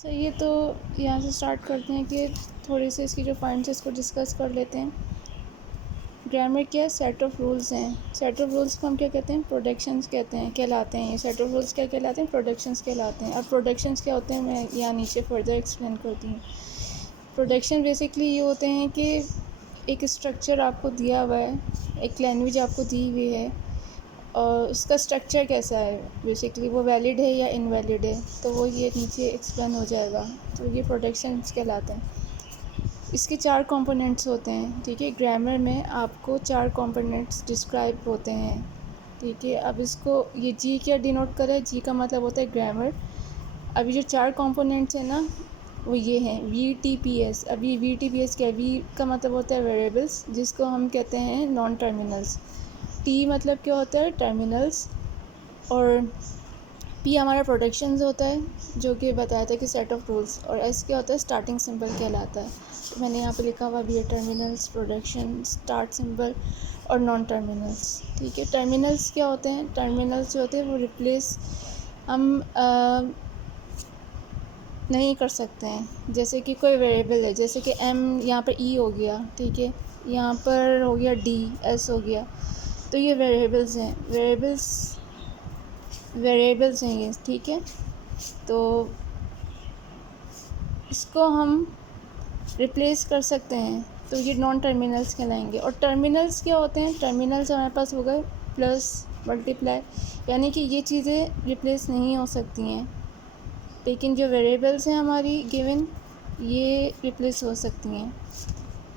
सही है, तो यहाँ से स्टार्ट करते हैं कि थोड़े से इसकी जो पॉइंट्स है इसको डिस्कस कर लेते हैं। ग्रामर क्या है? सेट ऑफ रूल्स हैं। सेट ऑफ रूल्स को हम क्या कहते हैं? प्रोडक्शंस कहते हैं, कहलाते हैं। ये सेट ऑफ रूल्स क्या कहलाते हैं? प्रोडक्शंस कहलाते हैं। अब प्रोडक्शंस क्या होते हैं मैं यहाँ नीचे फर्दर एक्सप्लेन करती हूँ। प्रोडक्शन बेसिकली ये होते हैं कि एक स्ट्रक्चर आपको दिया हुआ है, एक लैंग्वेज आपको दी हुई है और उसका स्ट्रक्चर कैसा है, बेसिकली वो वैलिड है या इनवैलिड है, तो वो ये नीचे एक्सप्लेन हो जाएगा। तो ये प्रोडक्शंस कहलाते हैं। इसके 4 कंपोनेंट्स होते हैं, ठीक है। ग्रामर में आपको 4 कंपोनेंट्स डिस्क्राइब होते हैं, ठीक है। अब इसको ये जी क्या डिनोट करे? जी का मतलब होता है ग्रामर। अभी जो 4 कंपोनेंट्स हैं ना वो ये हैं VTPS। अभी VTPS क्या है? वी का मतलब होता है वेरिएबल्स, जिसको हम कहते हैं नॉन टर्मिनल्स। टी मतलब क्या होता है? टर्मिनल्स। और पी हमारा प्रोडक्शंस होता है, जो कि बताया था कि सेट ऑफ रूल्स। और एस क्या होता है? स्टार्टिंग सिंबल कहलाता है। तो मैंने यहाँ पे लिखा हुआ भी है टर्मिनल्स, प्रोडक्शन, स्टार्ट सिंबल और नॉन टर्मिनल्स, ठीक है। टर्मिनल्स क्या होते हैं? टर्मिनल्स जो होते हैं वो रिप्लेस हम नहीं कर सकते हैं। जैसे कि कोई वेरिएबल है, जैसे कि एम यहाँ पर ई हो गया, ठीक है, यहाँ पर हो गया डी, एस हो गया, तो ये वेरिएबल्स हैं। वेरिएबल्स हैं ये, ठीक है। तो इसको हम रिप्लेस कर सकते हैं, तो ये नॉन टर्मिनल्स कहलाएंगे। और टर्मिनल्स क्या होते हैं? टर्मिनल्स हमारे पास हो गए प्लस, मल्टीप्लाई, यानी कि ये चीज़ें रिप्लेस नहीं हो सकती हैं। लेकिन जो वेरिएबल्स हैं हमारी गिवन, ये रिप्लेस हो सकती हैं।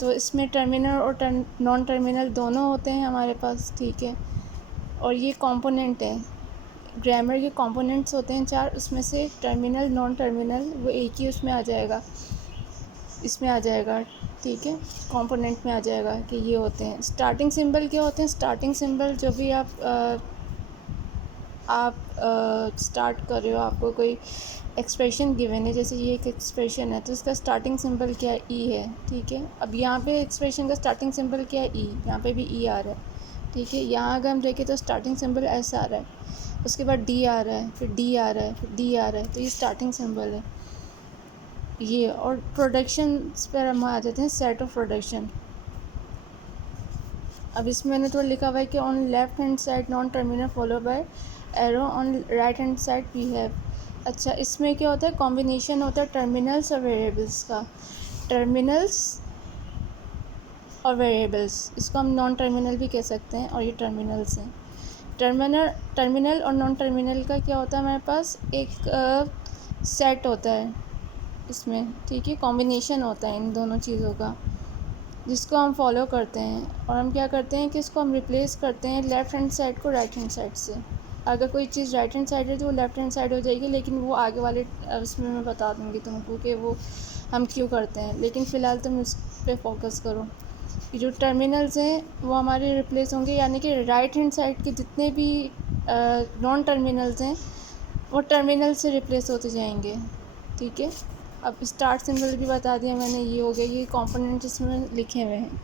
तो इसमें टर्मिनल और नॉन टर्मिनल दोनों होते हैं हमारे पास, ठीक है। और ये कंपोनेंट है, ग्रामर के कंपोनेंट्स होते हैं 4, उसमें से टर्मिनल, नॉन टर्मिनल वो एक ही उसमें आ जाएगा, इसमें आ जाएगा, ठीक है, कंपोनेंट में आ जाएगा कि ये होते हैं। स्टार्टिंग सिंबल क्या होते हैं? स्टार्टिंग सिंबल जो भी आप स्टार्ट कर रहे हो, आपको कोई एक्सप्रेशन गिवन है, जैसे ये एक एक्सप्रेशन है, तो इसका स्टार्टिंग सिंबल क्या है? ई है, ठीक है। अब यहाँ पे एक्सप्रेशन का स्टार्टिंग सिंबल क्या है? ई। यहाँ पे भी ई आ रहा है, ठीक है। यहाँ अगर हम देखें तो स्टार्टिंग सिंबल एस आ रहा है, उसके बाद डी आ रहा है, फिर डी आ रहा है, फिर डी आ रहा है, तो ये स्टार्टिंग सिंबल है ये। और प्रोडक्शन पर हम आ जाते हैं, सेट ऑफ प्रोडक्शन। अब इसमें मैंने थोड़ा लिखा हुआ है कि on left hand side non terminal follow by arrow, on right hand side we have. अच्छा, इसमें क्या होता है? कॉम्बिनेशन होता है टर्मिनल्स और वेरिएबल्स का। टर्मिनल्स और वेरिएबल्स, इसको हम नॉन टर्मिनल भी कह सकते हैं, और ये टर्मिनल्स हैं। टर्मिनल और नॉन टर्मिनल का क्या होता है? हमारे पास एक सेट होता है इसमें, ठीक है, कॉम्बिनेशन होता है इन दोनों चीज़ों का, जिसको हम फॉलो करते हैं। और हम क्या करते हैं कि इसको हम रिप्लेस करते हैं लेफ़्ट हैंड साइड को राइट हैंड साइड से। अगर कोई चीज़ राइट हैंड साइड है तो वो लेफ़्ट हैंड साइड हो जाएगी, लेकिन वो आगे वाले उसमें मैं बता दूँगी तुमको कि वो हम क्यों करते हैं। लेकिन फ़िलहाल तुम इस पर फोकस करो। ये जो टर्मिनल्स हैं वो हमारे रिप्लेस होंगे, यानी कि राइट हैंड साइड के जितने भी नॉन टर्मिनल्स हैं वो टर्मिनल से रिप्लेस होते जाएंगे, ठीक है। अब स्टार्ट सिंबल भी बता दिया मैंने, ये हो गया, ये कंपोनेंट इसमें लिखे हुए हैं।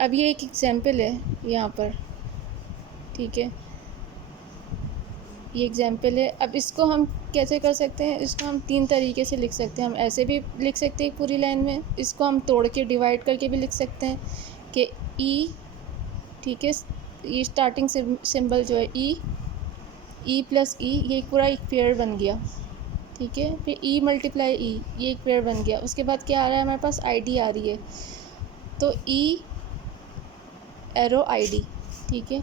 अब ये एक एग्जांपल है यहाँ पर, ठीक है, ये एग्जांपल है। अब इसको हम कैसे कर सकते हैं? इसको हम 3 तरीके से लिख सकते हैं। हम ऐसे भी लिख सकते हैं पूरी लाइन में, इसको हम तोड़ के डिवाइड करके भी लिख सकते हैं कि ई, ठीक है, ये स्टार्टिंग सिंबल जो है ई प्लस ई, ये पूरा एक पेयर बन गया, ठीक है। फिर ई मल्टीप्लाई ई, ये एक पेयर बन गया। उसके बाद क्या आ रहा है हमारे पास? आई डी आ रही है, तो ई एरो आई डी, ठीक है,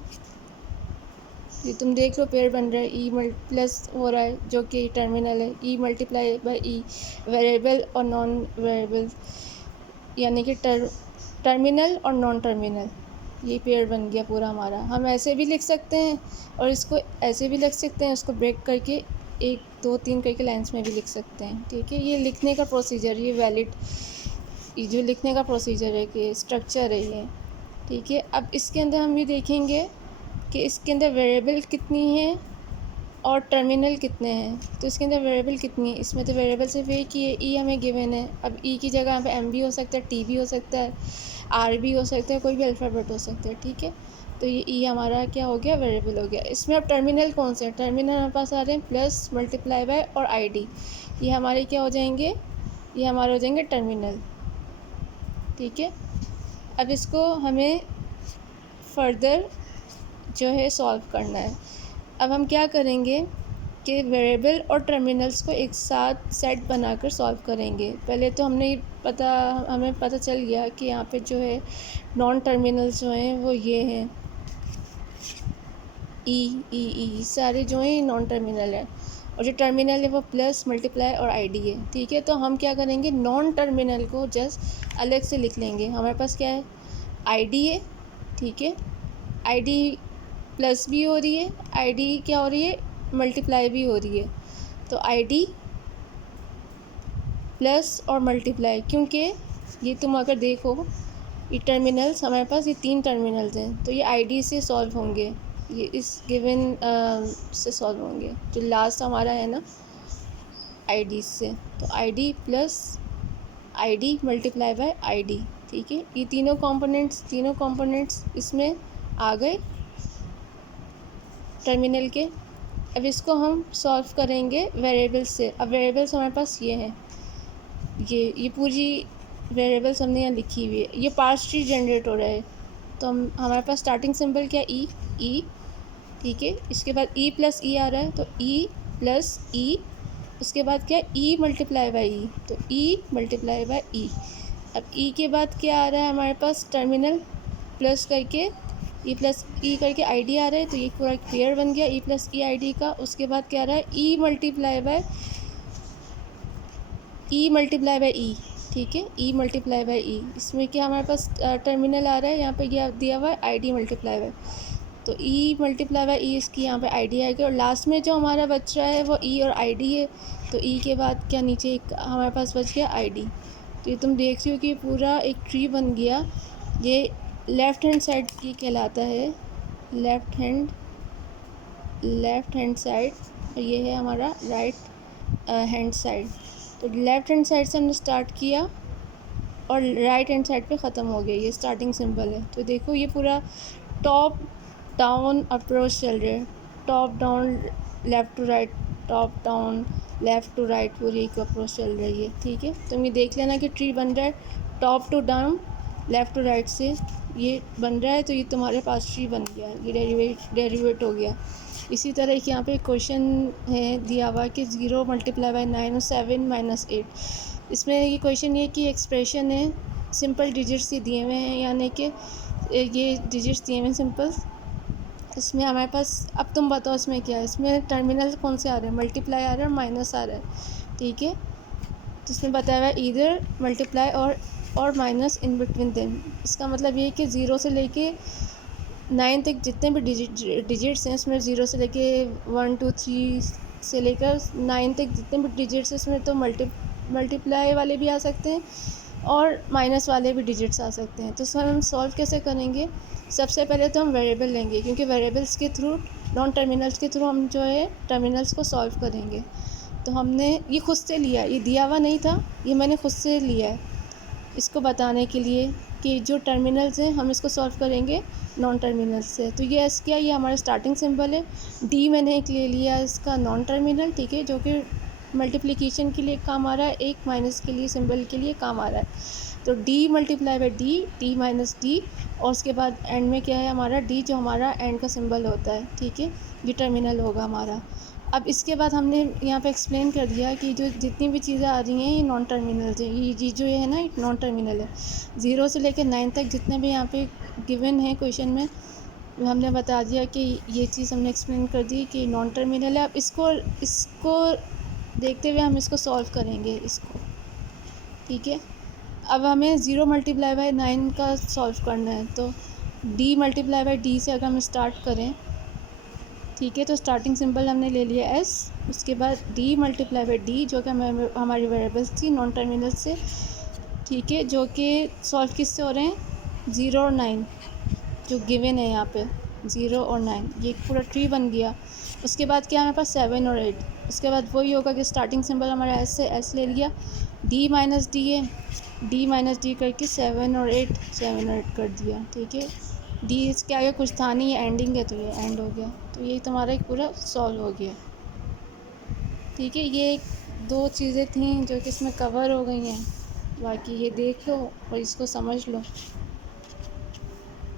ये तुम देख लो पेयर बन रहा है। ई प्लस हो रहा है जो कि टर्मिनल है, ई मल्टीप्लाई बाई ई वेरिएबल और नॉन वेरिएबल, यानी कि टर्मिनल और नॉन टर्मिनल, ये पेयर बन गया पूरा हमारा। हम ऐसे भी लिख सकते हैं और इसको ऐसे भी लिख सकते हैं, उसको ब्रेक करके 1 2 3 करके लाइंस में भी लिख सकते हैं, ठीक है। ये लिखने का प्रोसीजर, ये वैलिड, ये जो लिखने का प्रोसीजर है कि स्ट्रक्चर है ये, ठीक है। अब इसके अंदर हम ये देखेंगे कि इसके अंदर वेरिएबल कितनी है और टर्मिनल कितने हैं। तो इसके अंदर वेरिएबल कितनी है? इसमें तो वेरिएबल सिर्फ एक ही है, ई हमें गिवन है। अब ई की जगह यहाँ पे एम भी हो सकता है, टी भी हो सकता है, आर भी हो सकता है, कोई भी अल्फ़ाबेट हो सकता है, ठीक है। तो ये ई हमारा क्या हो गया, वेरिएबल हो गया। इसमें अब टर्मिनल कौन से हैं, टर्मिनल हमारे पास आ रहे हैं प्लस, मल्टीप्लाई बाय और आईडी। ये हमारे क्या हो जाएंगे, ये हमारे हो जाएंगे टर्मिनल, ठीक है। अब इसको हमें फर्दर जो है सॉल्व करना है। अब हम क्या करेंगे कि वेरिएबल और टर्मिनल्स को एक साथ सेट बनाकर सॉल्व करेंगे। पहले तो हमें पता चल गया कि यहाँ पे जो है नॉन टर्मिनल्स जो हैं वो ये हैं, ई सारे जो हैं नॉन टर्मिनल है, और जो टर्मिनल है वो प्लस, मल्टीप्लाई और आईडी है, ठीक है। तो हम क्या करेंगे, नॉन टर्मिनल को जस्ट अलग से लिख लेंगे। हमारे पास क्या है, आईडी है, ठीक है। आईडी प्लस भी हो रही है, आईडी क्या हो रही है, मल्टीप्लाई भी हो रही है। तो आईडी प्लस और मल्टीप्लाई, क्योंकि ये तुम अगर देखो ये टर्मिनल्स हमारे पास, ये 3 टर्मिनल्स हैं, तो ये आईडी से सॉल्व होंगे, ये इस गिवन से सॉल्व होंगे, जो लास्ट हमारा है ना आईडी से। तो ID plus ID multiply by ID, ठीक है। ये तीनों कंपोनेंट्स इसमें आ गए टर्मिनल के। अब इसको हम सॉल्व करेंगे वेरिएबल्स से। अब वेरिएबल्स हमारे पास ये हैं, ये पूरी वेरिएबल्स हमने यहाँ लिखी हुई है। ये पार्स ट्री जनरेट हो रहा है, तो हमारे पास स्टार्टिंग सिंबल क्या, ई, ठीक है। इसके बाद ई प्लस ई आ रहा है, तो ई प्लस ई, उसके बाद क्या, ई मल्टीप्लाई बाई ई, तो ई मल्टीप्लाई बाई ई। अब ई के बाद क्या आ रहा है हमारे पास, टर्मिनल प्लस करके ई प्लस ई करके आईडी आ रहा है, तो ये पूरा पेयर बन गया ई प्लस ई आईडी का। उसके बाद क्या आ रहा है, ई मल्टीप्लाई बाय ई, ठीक है, ई मल्टीप्लाई बाय ई। इसमें क्या हमारे पास टर्मिनल आ रहा है, यहाँ पे ये दिया हुआ है आईडी मल्टीप्लाई बाय, तो ई मल्टीप्लाई बाय ई, इसकी यहाँ पे आईडी आएगी। और लास्ट में जो हमारा बच रहा है वो ई और आईडी है, तो ई के बाद क्या नीचे एक हमारे पास बच गया आईडी। तो ये तुम देख रही हो कि पूरा एक ट्री बन गया। ये लेफ़्ट हैंड साइड की कहलाता है, लेफ़्ट हैंड साइड, और ये है हमारा राइट हैंड साइड। तो लेफ़्ट हैंड साइड से हमने स्टार्ट किया और राइट हैंड साइड पे ख़त्म हो गया, ये स्टार्टिंग सिंबल है। तो देखो ये पूरा टॉप डाउन अप्रोच चल रहा है, top down left to right, top down left to right, पूरी एक अप्रोच चल रही है, ठीक है। तो ये देख लेना कि ट्री बन रहा है top to down, left to right से ये बन रहा है, तो ये तुम्हारे पास ट्री बन गया, ये डेरिवेट हो गया। इसी तरह कि यहाँ पे क्वेश्चन है दिया हुआ कि 0 मल्टीप्लाई बाई 9 और 7 माइनस 8। इसमें ये क्वेश्चन ये कि एक्सप्रेशन है, सिंपल डिजिट्स ये दिए हुए हैं, यानी कि ये डिजिट्स दिए हुए हैं सिंपल। इसमें हमारे पास, अब तुम बताओ इसमें क्या है, इसमें टर्मिनल कौन से आ रहे हैं, मल्टीप्लाई आ रहा है और माइनस आ रहा है, ठीक है। तो इसमें बताया हुआ है ईदर मल्टीप्लाई और माइनस इन बिटवीन देम। इसका मतलब ये है कि 0 से लेके 9 तक जितने भी डिजिट्स हैं, इसमें 0 से लेके 1 2 3 से लेकर 9 तक जितने भी डिजिट्स हैं, इसमें तो मल्टीप्लाई वाले भी आ सकते हैं और माइनस वाले भी डिजिट्स आ सकते हैं। तो इसमें हम सॉल्व कैसे करेंगे, सबसे पहले तो हम वेरिएबल लेंगे, क्योंकि वेरिएबल्स के थ्रू, नॉन टर्मिनल्स के थ्रू हम जो है टर्मिनल्स को सॉल्व करेंगे। तो हमने ये खुद से लिया, ये दिया हुआ नहीं था, ये मैंने खुद से लिया है इसको बताने के लिए कि जो टर्मिनल्स हैं हम इसको सॉल्व करेंगे नॉन टर्मिनल्स से। तो ये एस क्या, ये हमारा स्टार्टिंग सिंबल है। डी मैंने एक ले लिया इसका नॉन टर्मिनल, ठीक है, जो कि मल्टीप्लिकेशन के लिए काम आ रहा है, एक माइनस के लिए सिंबल के लिए काम आ रहा है। तो D multiply by D minus D, और उसके बाद एंड में क्या है हमारा डी, जो हमारा एंड का सिंबल होता है, ठीक है, ये टर्मिनल होगा हमारा। अब इसके बाद हमने यहाँ पे एक्सप्लेन कर दिया कि जो जितनी भी चीज़ें आ रही हैं ये नॉन टर्मिनल है, ये जो है ना नॉन टर्मिनल है। 0 से लेकर 9 तक जितने भी यहाँ पे गिवन है क्वेश्चन में, हमने बता दिया कि ये चीज़ हमने एक्सप्लेन कर दी कि नॉन टर्मिनल है। अब इसको देखते हुए हम इसको सॉल्व करेंगे इसको, ठीक है। अब हमें 0 मल्टीप्लाई बाई 9 का सॉल्व करना है, तो डी मल्टीप्लाई बाई डी से अगर हम स्टार्ट करें, ठीक है, तो स्टार्टिंग सिंबल हमने ले लिया एस, उसके बाद डी मल्टीप्लाई बाई डी, जो कि हमारी वेरिएबल्स थी नॉन टर्मिनल से, ठीक है, जो कि सॉल्व किससे हो रहे हैं, 0 और 9 जो गिवन है यहाँ पे, 0 और 9, ये पूरा ट्री बन गया। उसके बाद क्या हमारे पास 7 और 8, उसके बाद वही होगा कि स्टार्टिंग सिंबल हमारा एस से एस ले लिया, डी माइनस डी है, डी माइनस डी करके 7 और 8 कर दिया, ठीक है। डी इसके आगे कुछ था नहीं, ये एंडिंग है तो ये एंड हो गया। तो यही तुम्हारा एक पूरा सॉल्व हो गया। ठीक है, ये एक दो चीज़ें थी जो कि इसमें कवर हो गई हैं। बाकी ये देख लो और इसको समझ लो।